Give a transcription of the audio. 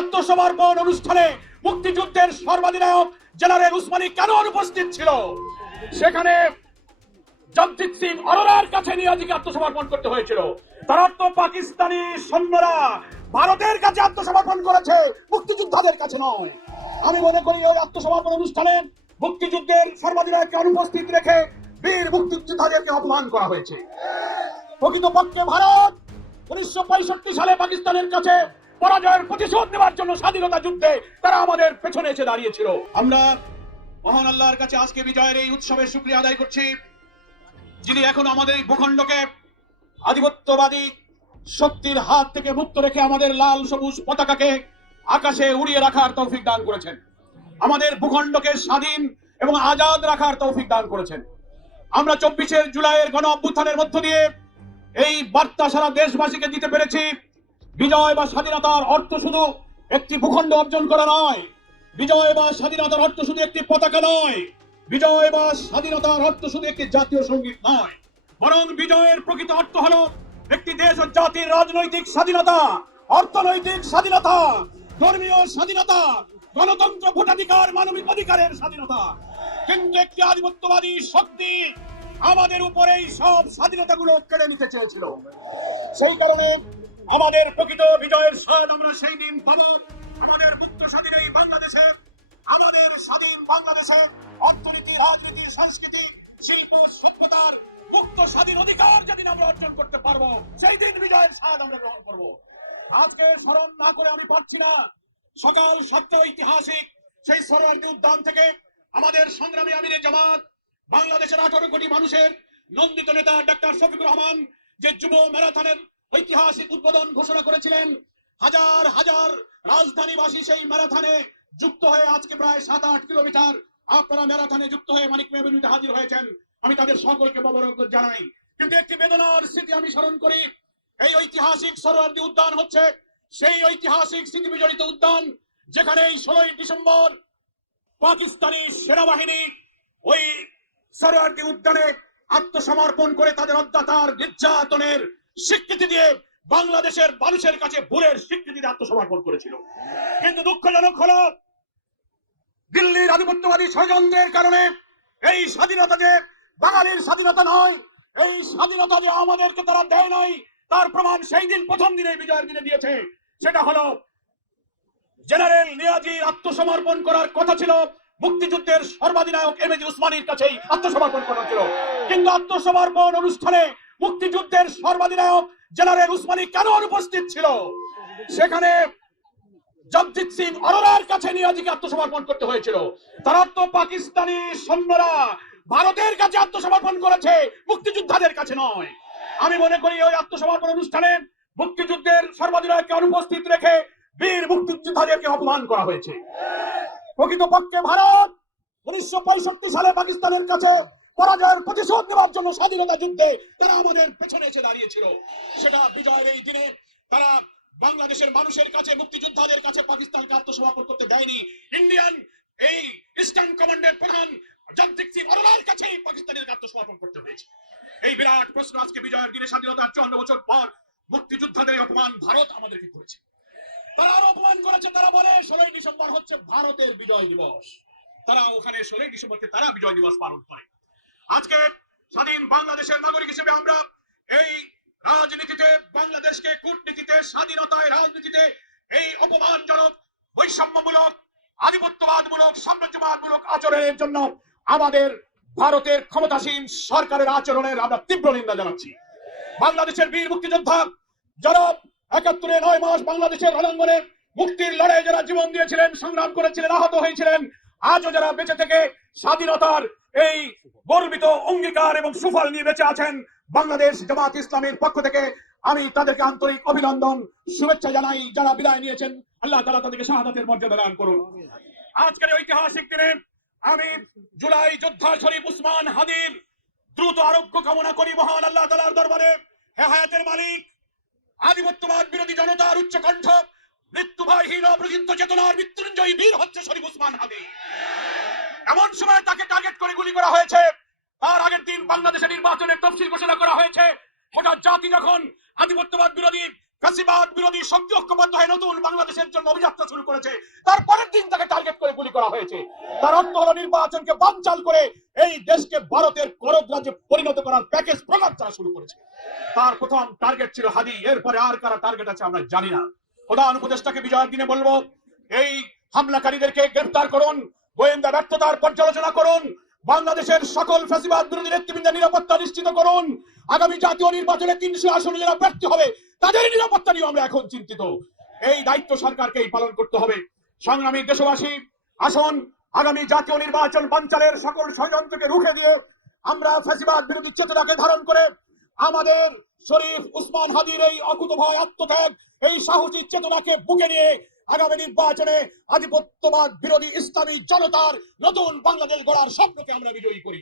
আত্মসমর্পণ অনুষ্ঠানে মুক্তিযুদ্ধের সর্বাধিনায়ক জেনারেল উসমানী কেন অনুপস্থিত ছিল? সেখানে জগজিৎ সিং অরোরার কাছে নিয়াজিকে আত্মসমর্পণ করতে হয়েছিল। তারা তো পাকিস্তানি সৈন্যরা ভারতের কাছে আত্মসমর্পণ করেছে, মুক্তিযোদ্ধাদের কাছে নয়। আমি মনে করি ওই আত্মসমর্পণ অনুষ্ঠানে মুক্তিযুদ্ধের সর্বাধিনায়ককে অনুপস্থিত রেখে বীর মুক্তিযোদ্ধাদেরকে অপমান করা হয়েছে। প্রকৃতপক্ষে ভারত উনিশশো পঁয়ষট্টি সালে পাকিস্তানের কাছে পরাজয়ের প্রতিশোধ নেওয়ার জন্য স্বাধীনতা যুদ্ধে তারা আমাদের পেছনে এসে দাঁড়িয়েছিল। আমরা মহান আল্লাহর কাছে আজকে বিজয়ের এই উৎসবের শুক্রিয়া আদায় করছি, যিনি এখন আমাদের এই ভূখণ্ডকে আধিপত্যবাদী শক্তির হাত থেকে মুক্ত রেখে আমাদের লাল সবুজ পতাকাকে আকাশে উড়িয়ে রাখার তৌফিক দান করেছেন। আমাদের ভূখণ্ডকে স্বাধীন এবং আজাদ রাখার তৌফিক দান করেছেন। আমরা চব্বিশের জুলাইয়ের গণ অভ্যুত্থানের মধ্য দিয়ে এই বার্তা সারা দেশবাসীকে দিতে পেরেছি। বিজয় বা স্বাধীনতার অর্থ শুধু একটি ভূখণ্ড অর্জন করা নয়। বিজয় বা স্বাধীনতার অর্থ শুধু একটি পতাকা নয়। বিজয় বা স্বাধীনতার অর্থ শুধু একটি জাতীয় সংগীত নয়। বরং বিজয়ের প্রকৃত অর্থ হলো একটি দেশ ও জাতির রাজনৈতিক স্বাধীনতা, অর্থনৈতিক স্বাধীনতা, ধর্মীয় স্বাধীনতা, গণতন্ত্র ভোটাধিকার, মানবিক অধিকারের স্বাধীনতা। কিন্তু একটি আধিপত্যবাদী শক্তি আমাদের উপরে এই সব স্বাধীনতাগুলো কেড়ে নিতে চেয়েছিল। সেই কারণে আমাদের প্রকৃত বিজয়ের স্বাদ আমরা সেই দিন পাবো। আমাদের মুক্ত স্বাধীন এই বাংলাদেশে, আমাদের স্বাধীন বাংলাদেশে অর্থনীতি, রাজনীতি, সংস্কৃতি, শিল্প, সভ্যতার মুক্ত স্বাধীন অধিকার যেদিন আমরা অর্জন করতে পারব, সেই দিন বিজয়ের স্বাদ আমরা গ্রহণ করব। আজকে স্মরণ না করে আমি পাচ্ছি না। সকাল সাতটা ঐতিহাসিক, সেই সরোয়ার্দী উদ্যান থেকে আমাদের সংগ্রামী আমিরে জামাত, বাংলাদেশের আঠারো কোটি মানুষের নন্দিত নেতা ডাক্তার শফিকুর রহমান, যে যুব ম্যারাথনের ঐতিহাসিক উদ্বোধন ঘোষণা করেছিলেন হাজার হাজার রাজধানীবাসী সেই ম্যারাথনে যুক্ত হয়ে আজকে প্রায় সাত আট কিলোমিটার আপনারা ম্যারাথনে যুক্ত হয়ে মানিক মেহবুবিতে হাজির হয়েছেন। আমি তাদের সকলকে মোবারক জানাই। কিন্তু একটি বেদনার স্মৃতি আমি স্মরণ করি। এই ঐতিহাসিক সরোয়ার্দী উদ্যান হচ্ছে সেই ঐতিহাসিক স্মৃতি বিজড়িত উদ্যান যেখানে ষোলোই ডিসেম্বর পাকিস্তানি সেনাবাহিনী ওই সরোয়ার্দী উদ্যানে আত্মসমর্পণ করে তাদের অত্যাচার নির্যাতনের স্বীকৃতি দিয়ে বাংলাদেশের মানুষের কাছে ভুলের স্বীকৃতি দিয়ে আত্মসমর্পণ করেছিল। কিন্তু দুঃখজনক হলো, দিল্লির আধিপত্যবাদী ষড়যন্ত্রের কারণে এই স্বাধীনতা যে বাঙালির স্বাধীনতা নয়, এই স্বাধীনতা যে আমাদেরকে তারা দেয় নাই, তার প্রমাণ সেই দিন প্রথম দিনে বিজয়ের দিনে দিয়েছে। সেটা হলো, জেনারেল নিয়াজির আত্মসমর্পণ করার কথা ছিল, মুক্তিযুদ্ধের সর্বাধিনায়ক এম এজি উসমানীর কাছেই আত্মসমর্পণ করা ছিল কিন্তু আত্মসমর্পণ অনুষ্ঠানে মুক্তিযুদ্ধের সর্বাধিনায়ক জেনারেল উসমানী কেন অনুপস্থিত ছিল? সেখানে জগজিৎ সিং অরোরার কাছে নিয়াজিকে আত্মসমর্পণ করতে হয়েছিল। তারা তো পাকিস্তানি সৈন্যরা ভারতের কাছে আত্মসমর্পণ করেছে, মুক্তিযোদ্ধাদের কাছে নয়। আমি মনে করি ওই আত্মসমর্পণ অনুষ্ঠানে মুক্তিযুদ্ধের সর্বাধিনায়ককে অনুপস্থিত রেখে বীর মুক্তিযোদ্ধাদেরকে অপমান করা হয়েছে। প্রকৃতপক্ষে ভারত উনিশশো পঁয়ষট্টি সালে পাকিস্তানের কাছে পরাজয়ের প্রতিশোধ নেওয়ার জন্য স্বাধীনতা যুদ্ধে তারা আমাদের পেছনে এসে দাঁড়িয়েছিল। সেটা বিজয়ের এই দিনে তারা বাংলাদেশের মানুষের কাছে, মুক্তিযোদ্ধাদের কাছে পাকিস্তানকে আত্মসমর্পণ করতে দেয়নি। ইন্ডিয়ান এই ইস্টার্ন কমান্ডের প্রধান জগজিৎ সিং অরোরার কাছেই পাকিস্তানের আত্মসমর্পণ করতে হয়েছে। এই বিরাট প্রশ্ন আজকে বিজয়ের দিনে স্বাধীনতার চুয়ান্ন বছর পর মুক্তিযোদ্ধাদের অপমান ভারত আমাদেরকে করেছে। তারা আরও অপমান করেছে, তারা বলে, ষোলোই ডিসেম্বর হচ্ছে ভারতের বিজয় দিবস। তারা ওখানে ষোলোই ডিসেম্বরকে তারা বিজয় দিবস পালন করে। আজকে স্বাধীন বাংলাদেশের নাগরিক হিসেবে আমরা এই রাজনীতিতে, বাংলাদেশকে কূটনীতিতে, স্বাধীনতায়, রাজনীতিতে এই অপমানজনক, বৈষম্যমূলক, আধিপত্যবাদমূলক, সাম্রাজ্যবাদমূলক আচরণের জন্য আমাদের ভারতের ক্ষমতাসীন সরকারের আচরণের আমরা তীব্র নিন্দা জানাচ্ছি। বাংলাদেশের বীর মুক্তিযোদ্ধা যারা একাত্তরে নয় মাস বাংলাদেশের রণাঙ্গনে মুক্তির লড়াই যারা জীবন দিয়েছিলেন, সংগ্রাম করেছিলেন, আহত হয়েছিলেন, আজও যারা বেঁচে থেকে স্বাধীনতার এই গর্বিত অঙ্গীকার এবং সুফল নিয়ে বেঁচে আছেন বাংলাদেশ জামাত ইসলামের পক্ষ থেকে আমি তাদেরকে আন্তরিক অভিনন্দন, শুভেচ্ছা জানাই, যারা বিদায় নিয়েছেন, আল্লাহ তালা তাদেরকে শাহাদাতের মর্যাদা দান করুন। আজকের ঐতিহাসিক দিনে আমি জুলাই যোদ্ধা শরীফ উসমান হাদির দ্রুত আরোগ্য কামনা করি মহান আল্লাহ তালার দরবারে। হে হায়াতের মালিক, আধিপত্যবাদ বিরোধী জনতার উচ্চ কণ্ঠ মৃত্যু ভয়হীন অপ্রচিন্ত চেতনার মৃত্যুঞ্জয়ী বীর হচ্ছে শরীফ উসমান হাদি। এমন সময় তাকে টার্গেট করে গুলি করা হয়েছে। তার আগের দিন বাংলাদেশের নির্বাচনের তফসিল ঘোষণা করা হয়েছে। গোটা জাতি যখন আধিপত্যবাদ বিরোধী বিরোধী, শক্তি ঐক্যবদ্ধ হয়ে নতুন বাংলাদেশের জন্য অভিযাত্রা শুরু করেছে দিন তাকে টার্গেট করে গুলি করা হয়েছে। তার নির্বাচনকে বানচাল করে এই দেশকে ভারতের করদ রাজ্যে পরিণত করার প্যাকেজ প্রকাশ তারা শুরু করেছে। তার প্রথম টার্গেট ছিল হাদি, এরপরে আর কারা টার্গেট আছে আমরা জানি না। প্রধান উপদেষ্টাকে বিজয়ের দিনে বলব, এই হামলাকারীদেরকে গ্রেফতার করুন গোয়েন্দা ব্যর্থতার পর্যালোচনা করুন। বাংলাদেশের সকল ফ্যাসিবাদ বিরোধী নেতৃবৃন্দের নিরাপত্তা নিশ্চিত করুন। আগামী জাতীয় নির্বাচনে তিনশো আসনে যারা প্রার্থী হবে, তাদের নিরাপত্তা নিয়ে আমরা এখন চিন্তিত। এই দায়িত্ব সরকারকেই পালন করতে হবে। সংগ্রামী দেশবাসী, আসুন আগামী জাতীয় নির্বাচন বাঞ্চালের সকল ষড়যন্ত্রকে রুখে দিয়ে আমরা ফ্যাসিবাদ বিরোধী চেতনাকে ধারণ করে আমাদের শরীফ উসমান হাদির এই অকুতভয় আত্মত্যাগ, এই সাহসী চেতনাকে বুকে নিয়ে আগামী নির্বাচনে আধিপত্যবাদ বিরোধী ইসলামী জনতার নতুন বাংলাদেশ গড়ার স্বপ্নকে আমরা বিজয়ী করি।